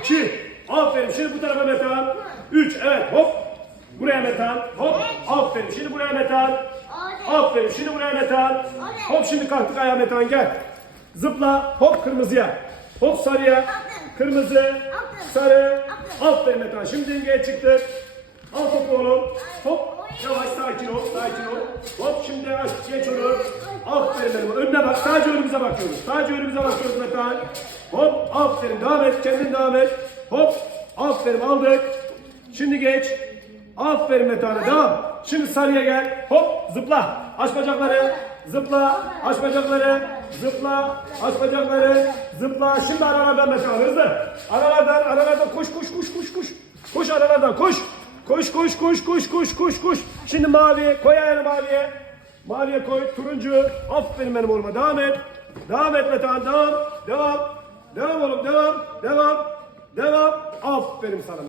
iki. Aferin. Şimdi bu tarafa Metehan. Üç. Evet. Hop. Buraya Metehan. Hop. Aferin. Şimdi buraya Metehan. Aferin. Şimdi buraya Metehan. Hop şimdi kalktık ayağa Metehan gel. Zıpla. Hop kırmızıya. Hop sarıya. Kırmızı. Sarı. Aferin Metehan. Şimdi dengeye çıktık. Al topu oğlum. Hop. Yavaş sakin ol. Sakin ol. Hop şimdi aç. Geç onu. Aferin benim. Önüne bak. Sadece önümüze bakıyoruz. Sadece önümüze bakıyoruz Metehan. Hop. Aferin. Devam et. Kendin devam et. Hop. Aferin. Aldık. Şimdi geç. Aferin Metehan'a. Devam. Şimdi sarıya gel. Hop. Zıpla. Aç bacakları. Zıpla. Aç bacakları. Zıpla. Aç bacakları. Zıpla. Şimdi aralardan Metehan. Hızlı. Aralardan. Aralardan. Koş koş koş koş koş. Koş aralardan. Koş. Koş koş koş koş koş koş koş. Şimdi mavi. Koy ayağını maviye. Maviye koy. Turuncu. Aferin benim oğluma. Devam et. Devam et Metehan. Devam. Devam. Devam oğlum. Devam. Devam. Devam. Aferin sana.